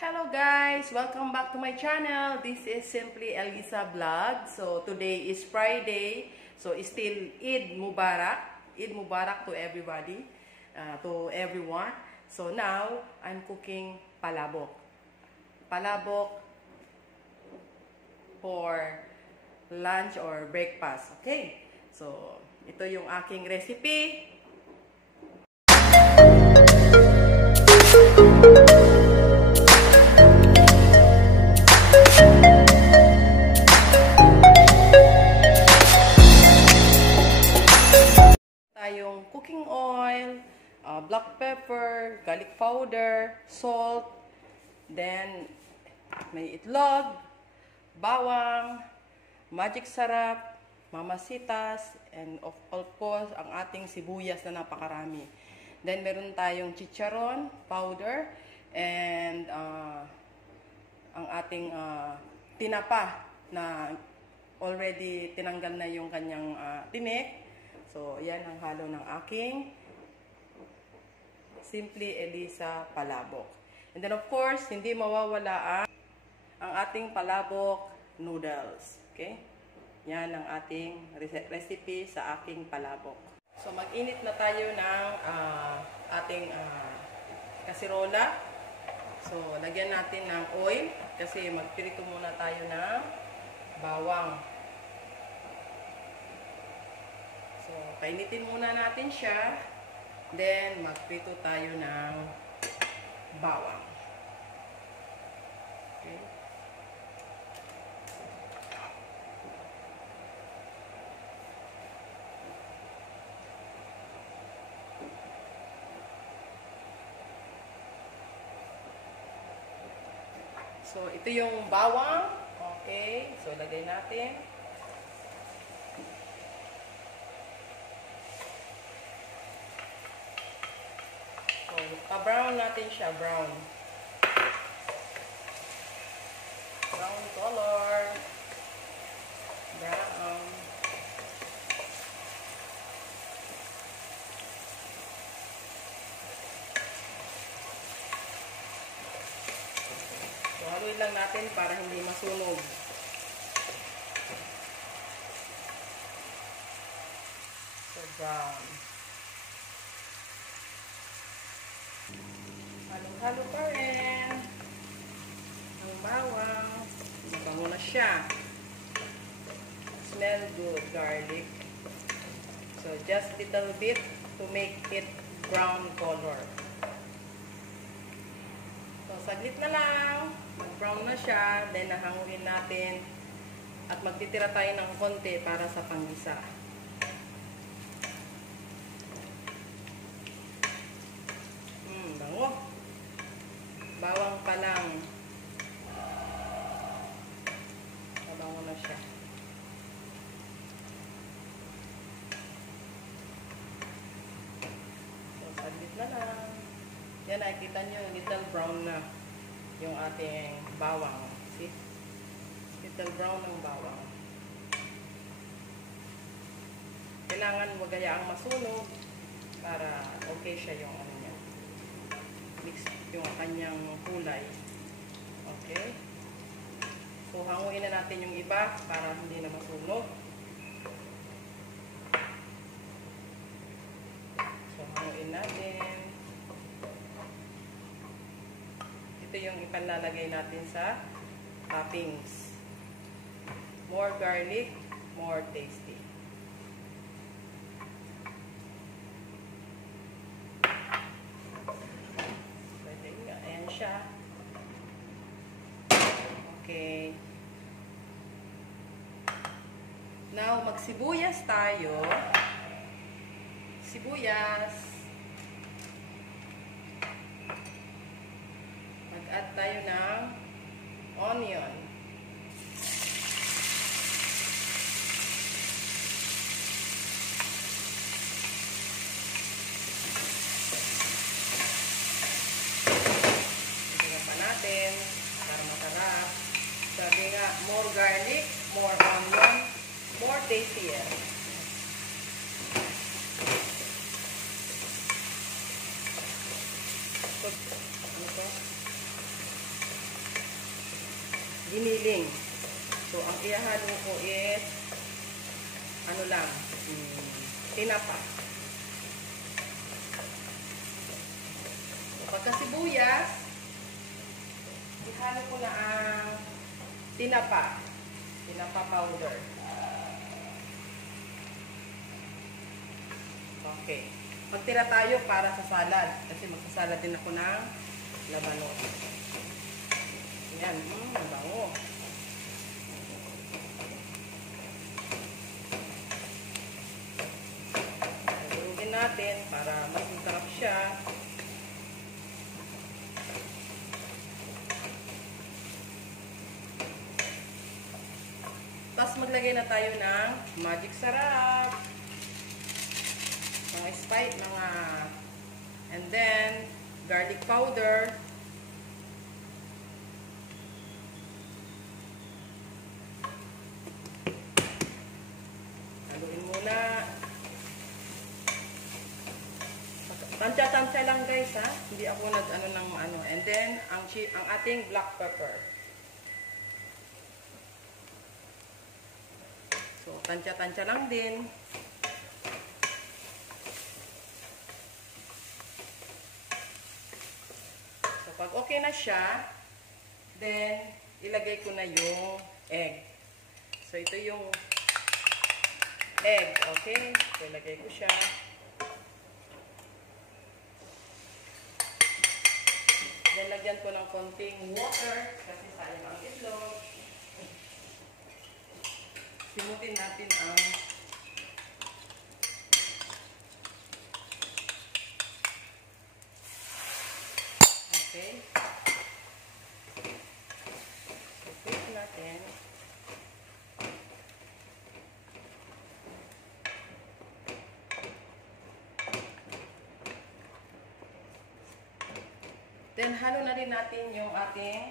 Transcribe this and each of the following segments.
Hello guys! Welcome back to my channel. This is Simply Elisa Vlog. So today is Friday. So still Eid Mubarak. Eid Mubarak to everybody, to everyone. So now I'm cooking palabok. Palabok for lunch or breakfast. Okay? So ito yung aking recipe. Tayong cooking oil, black pepper, garlic powder, salt, then may itlog, bawang, magic sarap, mamasitas, and of course, ang ating sibuyas na napakarami. Then meron tayong chicharon powder, and ang ating tinapa na already tinanggal na yung kanyang tinik. So, yan ang halo ng aking Simply Elisa palabok. And then of course, hindi mawawala ang ating palabok noodles. Okay? Yan ang ating recipe sa aking palabok. So, mag-init na tayo ng ating kasirola. So, lagyan natin ng oil kasi magpirito muna tayo ng bawang. So, painitin muna natin siya. Then, magprito tayo ng bawang. Okay. So, ito yung bawang. Okay. So, lagay natin. So, pa-brown natin siya. Brown. Brown color. Brown. So, haluin lang natin para hindi masunog. So, brown. Halo-halo pa rin. Ang bawang. Mabango na siya. Smell good, garlic. So, just little bit to make it brown color. So, saglit na lang. Mag-brown na siya. Then, nahanguin natin. At magtitira tayo ng konti para sa panggisa. Bango. Bawang pa lang. Mabango na siya. So, saglit na lang. Yan, nakikita nyo, little brown na yung ating bawang. See? Little brown ng bawang. Kailangan wag hayaang masunog para okay siya yung ano niya. Mix yung kanyang kulay. Okay? So, hanguin na natin yung iba para hindi na masunog. So, hanguin natin. Ito yung ipanlalagay natin sa toppings. More garlic, more tasty. Siya. Okay. Now, magsibuyas tayo. Sibuyas. Mag-add tayo ng onion. Para masarap. Sabi nga, more garlic, more onion, more tastier. So, ano to? giniling. So, ang ihahalo ko is ano lang, tinapa. So, pagkasibuyas, ihalo ko na ang tinapa powder. Okay. Magtira tayo para sa salad. Kasi magsasalad din ako ng labanos. Ayan. Mabango. Durugin natin para mas masarap siya. Tapos maglagay na tayo ng magic sarap. Mga spice, and then garlic powder. Haluin muna. Tansya-tansya lang guys ha. Hindi ako nag-ano ng ano. And then ang ating black pepper. So tansya-tansya lang din. Pag okay na siya, then ilagay ko na yung egg. So ito yung egg, okay? So ilagay ko siya. Then lagyan ko ng konting water kasi sayang ang itlog. Simutin natin ang okay. So, flip natin. Then, halo na rin natin yung ating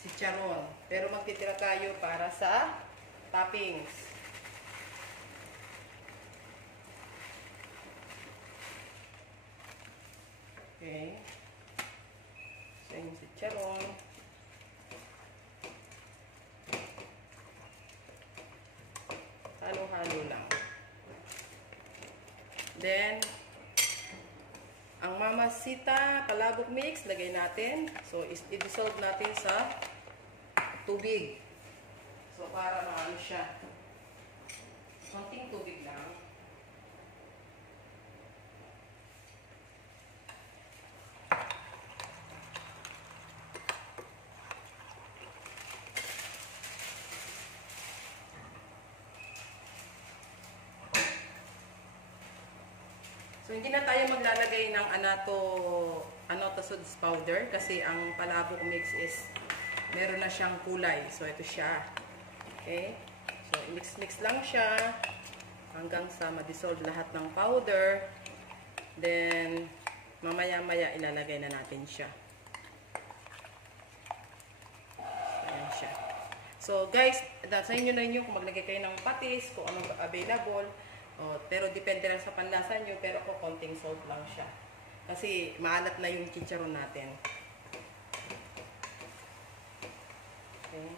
chicharon. Pero magtitira tayo para sa toppings. Okay. So, yung chicharon. Halo-halo lang. Then, ang Mamacita palabok mix, lagay natin. So, i-dissolve natin sa tubig. So, para maano siya. Konting tubig lang. So, hindi na tayo maglalagay ng anatosuds powder kasi ang palabok mix is meron na siyang kulay. So, ito siya. Okay? So, mix-mix lang siya hanggang sa ma-dissolve lahat ng powder. Then, mamaya-maya ilalagay na natin siya. Ayan siya. So, guys, sa inyo na inyo kung maglagay kayo ng patis, kung anong available. Pero depende lang sa panlasa nyo, pero ako konting salt lang siya. Kasi maalat na yung chicharon natin. Okay.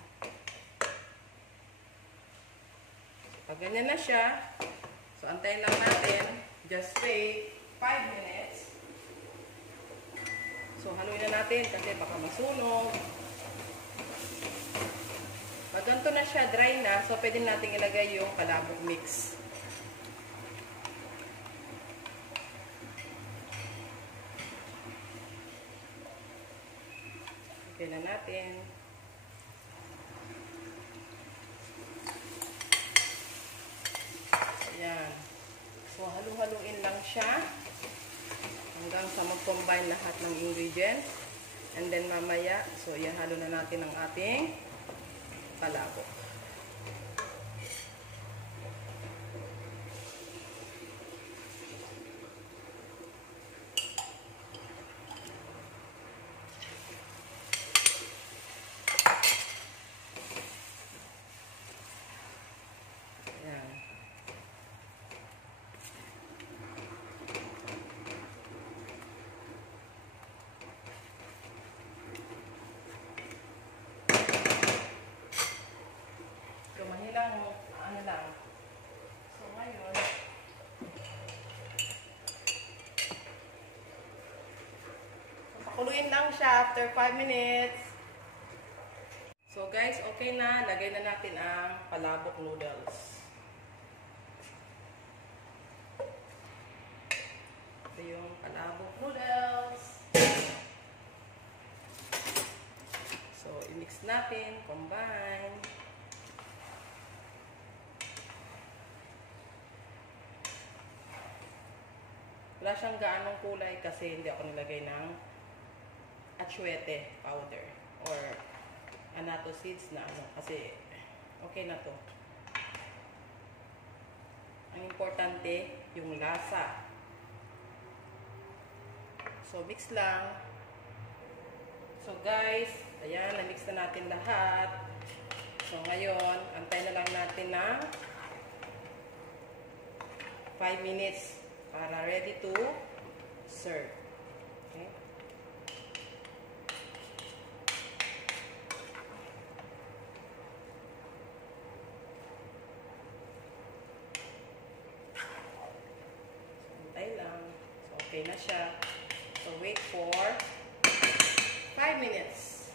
Pag ganyan na siya, so antayin lang natin, just wait 5 minutes. So haluin na natin kasi baka masunog. Pag ganito na siya, dry na, so pwede natin ilagay yung palabok mix. Na natin. Ayan. So, halu-haluin lang siya hanggang sa mag-combine lahat ng ingredients. And then, mamaya, so, ihalo na natin ang ating palabok. lang siya after 5 minutes. So guys, okay na. Lagay na natin ang palabok noodles. Ito yung palabok noodles. So, i-mix natin. Combine. Wala siyang gaanong kulay kasi hindi ako nilagay ng atsuete powder or annatto seeds na ano, kasi okay na to. Ang importante, yung lasa. So, mix lang. So, guys, ayan, na-mix na natin lahat. So, ngayon, antay na lang natin ng 5 minutes para ready to serve. Okay? Okay na siya. So, wait for 5 minutes.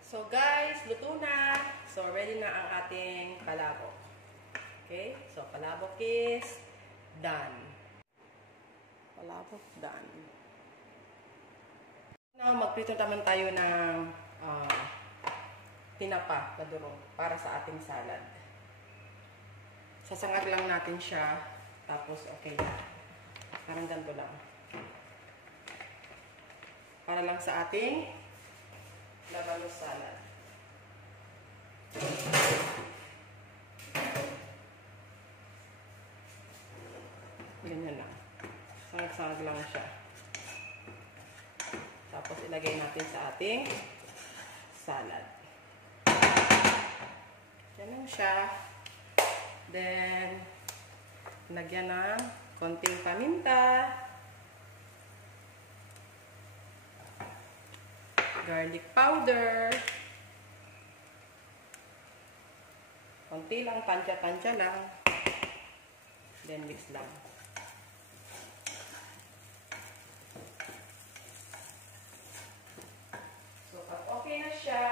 So, guys, luto na. So, ready na ang ating palabok. Okay? So, palabok is done. Palabok done. Now, magprito naman tayo ng tinapa na durog para sa ating salad. Sasangag lang natin siya, tapos okay na. Parang ganito lang. Para lang sa ating labanos salad. Ganyan lang. Sangag-sangag lang siya. Tapos ilagay natin sa ating salad. Yan lang siya. Then, lagyan ng konting paminta, garlic powder, konti lang, tansya-tansya lang, then mix lang. So, pag okay na siya,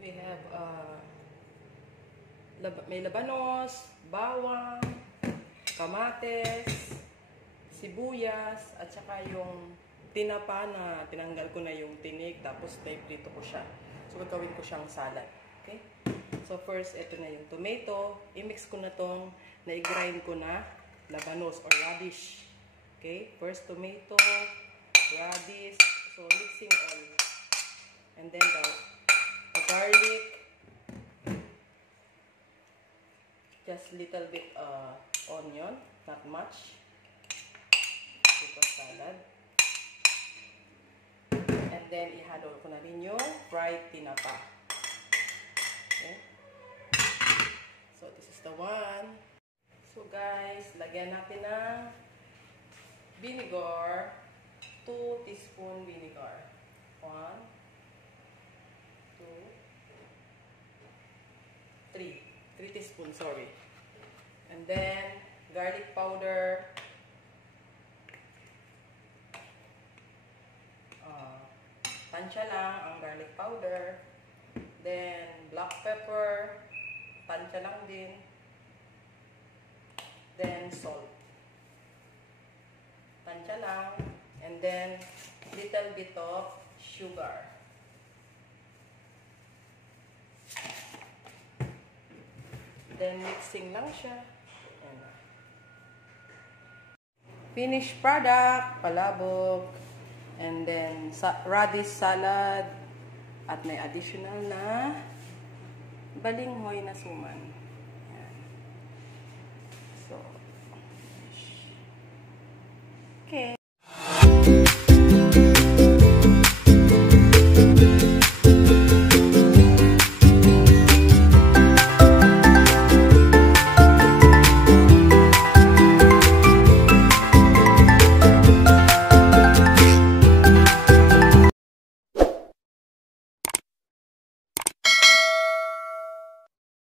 we have may labanos, bawang, kamates, sibuyas, at saka yung tinapa na tinanggal ko na yung tinik, tapos prito ko siya. So, gagawin ko siyang salad. Okay? So, first, ito na yung tomato. I-mix ko na tong, na-grind ko na labanos or radish. Okay? First, tomato, radish. So, mixing all. And then, the garlic. Just little bit onion, not much. Ito salad. And then, ihalo ko na rin yung fried tinapa. Okay? So, this is the one. So, guys, lagyan natin ng vinegar. 2 teaspoon vinegar. 1, 2, 3 teaspoons, sorry. And then, garlic powder. Tansya lang ang garlic powder. Then, black pepper. Tansya lang din. Then, salt. Tansya lang. And then, little bit of sugar. Then, mixing lang siya. Ayan. Finished product, palabok. And then, radish salad. At may additional na balinghoy na suman. Ayan. So, okay.